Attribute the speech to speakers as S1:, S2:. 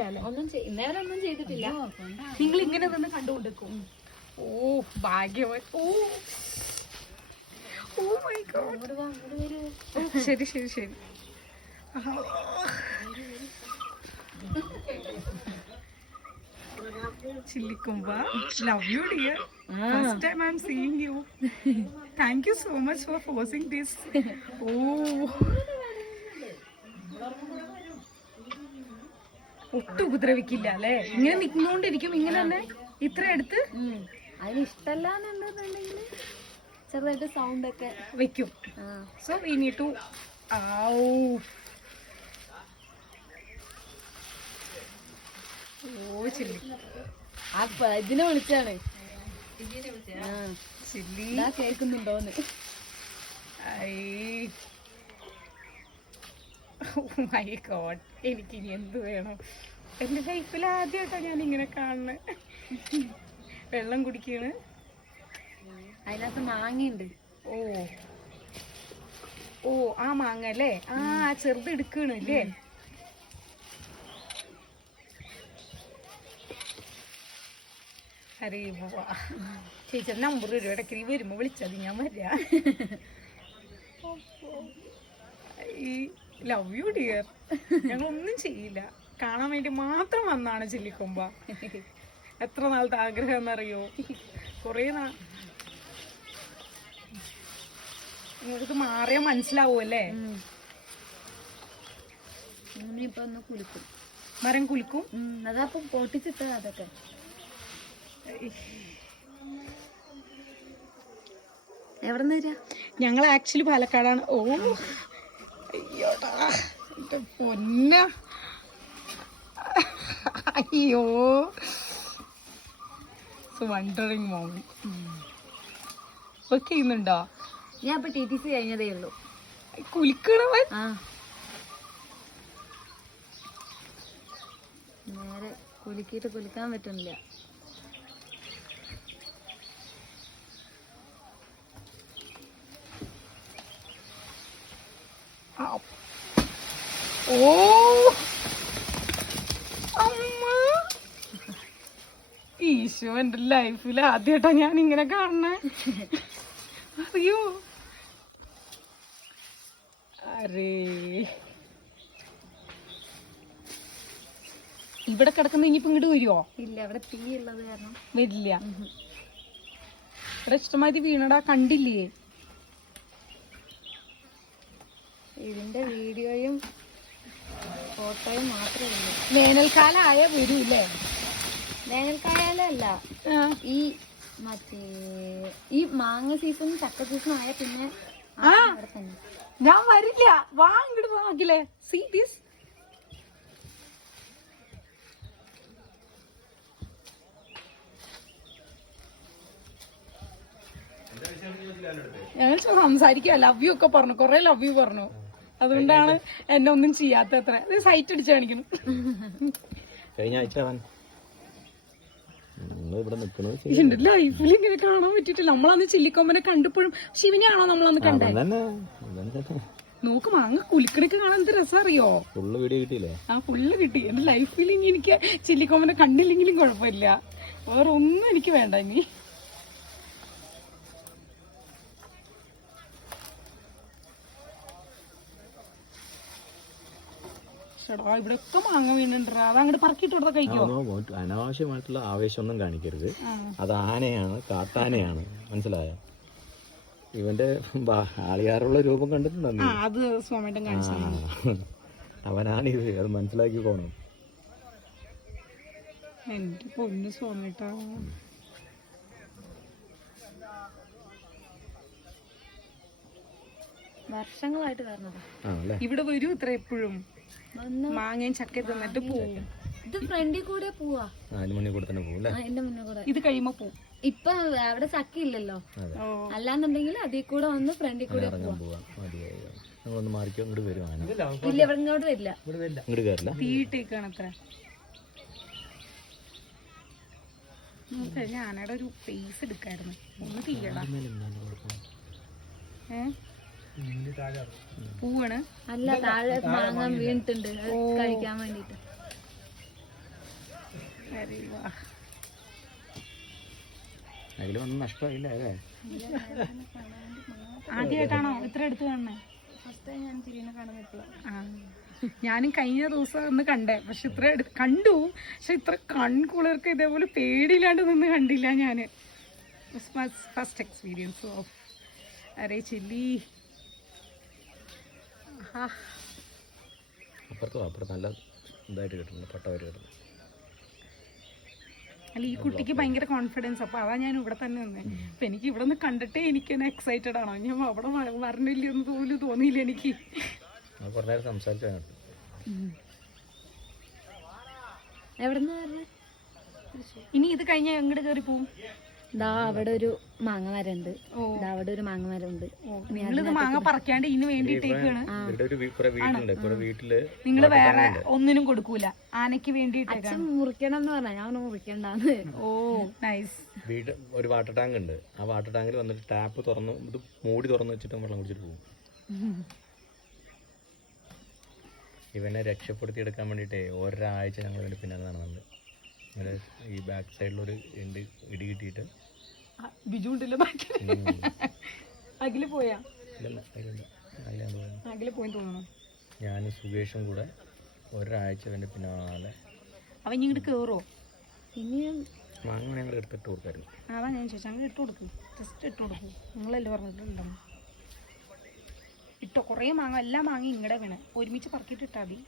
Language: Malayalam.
S1: ചെയ്തിട്ടില്ല അല്ലേ
S2: ഒന്നും ചെയ്- ഒന്നും ചെയ്തിട്ടില്ല.
S1: നിങ്ങൾ ഇങ്ങനെ നിന്ന് കണ്ടുകൊണ്ടിരിക്കും. ഓ ഭാഗ്യമായി ഓ. Oh my God. ശരി ശരി ശരി. ചില്ലിക്കുമ്പ love you dear first time I'm seeing you thank you so much for focusing this ഓ. ഒട്ടും ഉപദ്രവിക്കില്ല അല്ലേ? ഇങ്ങനെ നിൽക്കുന്നോണ്ടിരിക്കും ഇങ്ങനെ തന്നെ ഇത്ര എടുത്ത്
S2: ഉം. അതിന് ഇഷ്ടല്ലാന്നുണ്ടെന്നുണ്ടെങ്കിൽ ചെറുതായിട്ട് സൗണ്ട് ഒക്കെ
S1: വെക്കും.
S2: So
S1: we we to. Oh chilli.
S2: ആ ഇതിനെ വിളിച്ചാണ്. കേൾക്കുന്നുണ്ടോന്ന്.
S1: ഐ. മൈ ഗോഡ് എനിക്ക് ഇനി എന്ത് വേണം? എന്റെ ലൈഫിൽ ആദ്യമായിട്ടാണ് ഞാൻ ഇങ്ങനെ കാണുന്നത് വെള്ളം കുടിക്കണ്.
S2: അതിനകത്ത് മാങ്ങയുണ്ട്.
S1: ഓ. ഓ ആ മാങ്ങ അല്ലേ? ആ ചെറുത് എടുക്കണ് അല്ലേ? അരേ പോവാ ചേച്ചി നമ്പർ വരും ഇടയ്ക്ക് നീ വരുമ്പോൾ വിളിച്ചത് ഞാൻ വരാ. ഈ ലവ് യു ഡിയർ ഞങ്ങളൊന്നും ചെയ്യില്ല. കാണാൻ വേണ്ടി മാത്രം വന്നാണ് ചില്ലിക്കൊമ്പ. എത്ര നാളത്തെ ആഗ്രഹം എന്നറിയോ കുറേ നാ നിങ്ങൾക്ക് മാറിയ മനസ്സിലാവുമല്ലേ?
S2: ഒന്ന് കുളിക്കും
S1: മരം കുലുക്കും?
S2: അതപ്പൊ പൊട്ടിച്ചിട്ട അതൊക്കെ. എവിടെ നിന്ന് വരാ?
S1: ഞങ്ങൾ ആക്ച്വലി പാലക്കാടാണ്. ഓ. അയ്യോടാ പൊന്ന? അയ്യോ വണ്ടറിങ് മോമൻ വർക്ക് ചെയ്യുന്നുണ്ടോ?
S2: ഞാൻ ഇപ്പൊ ടി ടി സി കഴിഞ്ഞതേ ഉള്ളൂ.
S1: കുലിക്കണവൻ?
S2: ആ. നേരെ കുലുക്കിയിട്ട് കുലുക്കാൻ പറ്റുന്നില്ല.
S1: ഓ അമ്മ. ഈശോ എന്റെ ലൈഫിൽ ആദ്യമായിട്ടാ ഞാൻ ഇങ്ങനെ കാണണേ അറിയോ? അരേ. ഇവിടെ കിടക്കുന്ന ഇനിയിപ്പോ ഇങ്ങോട്ട് വരുമോ
S2: ഇല്ല അവിടെ തീ ഉള്ളത് കാരണം.
S1: വരില്ല. ഇവിടെ ഇഷ്ടമാതിരി വീണടാ കണ്ടില്ലേ?
S2: ഇതിന്റെ വീഡിയോയും ഫോട്ടോയും മാത്രമേ ഉള്ളൂ.
S1: വേനൽക്കാലം ആയ വരൂല്ലേ വേനൽക്കാലല്ല
S2: ഈ മറ്റേ ഈ മാങ്ങ സീസൺ ചക്ക സീസൺ ആയ പിന്നെ
S1: ഞാൻ വരില്ല. വാ ഇങ്ങോട്ട് വാങ്ങില്ലേ സീ ദിസ് ഞങ്ങൾ സംസാരിക്കുക ലവ് യു ഒക്കെ പറഞ്ഞു. കൊറേ ലവ് യു പറഞ്ഞു. അതുകൊണ്ടാണ് എന്നെ ഒന്നും ചെയ്യാത്ത അത്ര സൈറ്റ് അടിച്ച് കാണിക്കുന്നു.
S3: കഴിഞ്ഞ ആഴ്ച അവൻ.
S1: എന്റെ ലൈഫിൽ ഇങ്ങനെ കാണാൻ പറ്റിയിട്ടില്ല. നമ്മളന്ന് ചില്ലിക്കൊമ്പനെ കണ്ടപ്പോഴും ശിവനെയാണോ നമ്മളന്ന് കണ്ടേ?
S3: അവൻ അങ്ങ് കുലിക്കണക്ക്
S1: നോക്ക് മാങ്ങ കുലിക്കണൊക്കെ കാണാൻ എന്ത് രസം അറിയോ
S3: ഫുള്ള് വീഡിയോ കിട്ടിയില്ലേ?
S1: ആ ഫുള്ള് കിട്ടി. എന്റെ ലൈഫിൽ ഇനി എനിക്ക് ചില്ലിക്കൊമ്പനെ കണ്ടില്ലെങ്കിലും കുഴപ്പമില്ല. വേറെ ഒന്നും എനിക്ക് വേണ്ട ഇനി. ചേടാ ഇവിടെ ഒക്കെ മാങ്ങ വീണുണ്ടാ അത് അങ്ങോട്ട് പറക്കിട്ട് കൊടുത്താ കഴിക്കോ?
S3: അനാവശ്യമായിട്ടുള്ള ആവേശമൊന്നും കാണിക്കരുത്. അത് ആനയാണ് കാട്ടാനയാണ്. മനസ്സിലായോ? ഇവന്റെ ആളിയാറുള്ള രൂപം കണ്ടിട്ടുണ്ടോ
S1: അത് സോമേട്ടൻ കാണിച്ചു.
S3: അവനാണിത്. അത് മനസ്സിലാക്കി പോണം.
S1: എന്റെ പൊന്ന് സ്വാമിട്ടാ
S2: വർഷങ്ങളായിട്ട്
S3: കാരണം
S1: ഇവിടെ വരൂ ഇത്ര എപ്പോഴും. മാങ്ങയും ചക്കയും തിന്നിട്ട് പോവും.
S2: ഇത് ഫ്രണ്ടിൽ കൂടെ പോവാ.
S3: നാല് മണി കൂടെ തന്നെ പോകും അല്ലേ?
S2: ആ, എന്റെ കൂടെ.
S1: ഇത് കഴിയുമ്പോ പോവും.
S2: ഇപ്പൊ അവിടെ ചക്ക ഇല്ലല്ലോ
S3: അതെ
S2: അല്ലാന്നുണ്ടെങ്കിൽ അതിൽ കൂടെ വന്ന് ഫ്രണ്ടിൽ കൂടെ ഇല്ല ഇവിടെ ഇങ്ങോട്ട് വരില്ല.
S3: ഇങ്ങോട്ട് കയറില്ല
S1: തീയിട്ടേക്കാണ് അത്ര. നോക്ക് ഞാനവിടെ ഒരു പേസ് എടുക്കായിരുന്നു. ഒന്ന് തീയടാ. ഏ? പൂവാണ്.
S2: അല്ല താഴെ മാങ്ങ വീണിട്ടുണ്ട്. കഴിക്കാൻ വേണ്ടിട്ട്
S3: അതിലൊന്നും നഷ്ടമായില്ല അല്ലേ?
S1: ആദ്യമായിട്ടാണോ? ഇത്ര എടുത്തു കാണണേ. ഞാനും കഴിഞ്ഞ ദിവസം ഒന്ന് കണ്ടേ. പക്ഷെ ഇത്ര കണ്ടു. പക്ഷെ ഇത്ര കൺകുളിർക്ക് ഇതേപോലെ പേടിയില്ലാണ്ട് നിന്ന് കണ്ടില്ല ഞാൻ ഫസ്റ്റ് എക്സ്പീരിയൻസ് ഓഫ് അരേ ചില്ലി.
S3: അപ്പുറത്തും അപ്പുറത്ത് നല്ല ഇതായിട്ട് കിട്ടുന്നുണ്ട് പട്ടവർ കിട്ടുന്നു
S1: അല്ല ഈ കുട്ടിക്ക് ഭയങ്കര കോൺഫിഡൻസ് അപ്പൊ അതാ ഞാൻ ഇവിടെ തന്നെ നിന്നേ. അപ്പൊ എനിക്ക് ഇവിടെ നിന്ന് കണ്ടിട്ടേ എനിക്ക് എക്സൈറ്റഡ് ആണോ? ഞാൻ അവിടെ വരണില്ല എന്ന് പോലും തോന്നിയില്ല എനിക്ക്. ഇനി ഇത് കഴിഞ്ഞാൽ എങ്ങോട്ട് കയറി പോവും?
S2: ദാ അവിടെ ഒരു മാങ്ങ മരം ഉണ്ട് ദാ അവിടെ ഒരു മാങ്ങ മരം ഉണ്ട്
S1: നിങ്ങളിത് മാങ്ങ പറിക്കാണ്ട് ഇതിന് വേണ്ടിയിട്ടേക്കാണ്
S3: ഇവരുടെ ഒരു വീ- കുറെ വീടുണ്ട് കുറെ വീട്ടിൽ
S1: നിങ്ങൾ വേറെ ഒന്നിനും കൊടുക്കൂല. ആനയ്ക്ക്
S2: അച്ഛൻ മുറിക്കണം എന്ന് പറഞ്ഞാൽ ഞാൻ മുറിക്കണ്ടാന്ന്.
S1: ഓ നൈസ്
S3: വീട് ഒരു വാട്ടർ ടാങ്ക് ഉണ്ട്. ആ വാട്ടർ ടാങ്കിൽ വന്നിട്ട് ടാപ്പ് തുറന്ന് ഇത് മൂടി തുറന്ന് വെച്ചിട്ട് വെള്ളം കുടിച്ചിട്ട് പോകും. ഇവനെ രക്ഷപ്പെടുത്തി എടുക്കാൻ വേണ്ടിയിട്ടേ ഒരാഴ്ച ഞങ്ങൾ ഇതിന്റെ പിന്നാലെ നടന്നുണ്ട് ഇങ്ങനെ ഈ ബാക്ക് സൈഡിലൊരു ഇണ്ട് ഇടി കിട്ടിയിട്ട്
S1: ബിജു ഉണ്ടല്ലോ അഖിൽ പോയാ? അഖിൽ പോയി തോന്നുന്നു.
S3: ഞാനും സുകേഷും കൂടെ ഒരാഴ്ച വേണ്ടി പിന്നാലെ.
S1: അവൻ ഇങ്ങോട്ട് കേറുവോ?
S2: ഇനിയും
S3: മാങ്ങ ഞങ്ങൾ എടുത്തിട്ട് കൊടുക്കായിരുന്നു.
S1: അതാ ഞാൻ ചോദിച്ചു. അങ്ങ് ഇട്ട് കൊടുക്ക്. ജസ്റ്റ് ഇട്ട് കൊടുക്ക്. നിങ്ങളല്ലേ പറഞ്ഞിട്ടുണ്ടോ ഇട്ടോ കുറേ മാങ്ങ എല്ലാ മാങ്ങ ഇങ്ങടെ വീണ്. ഒരുമിച്ച് പറക്കിയിട്ട് ഇട്ടാൽ മതി.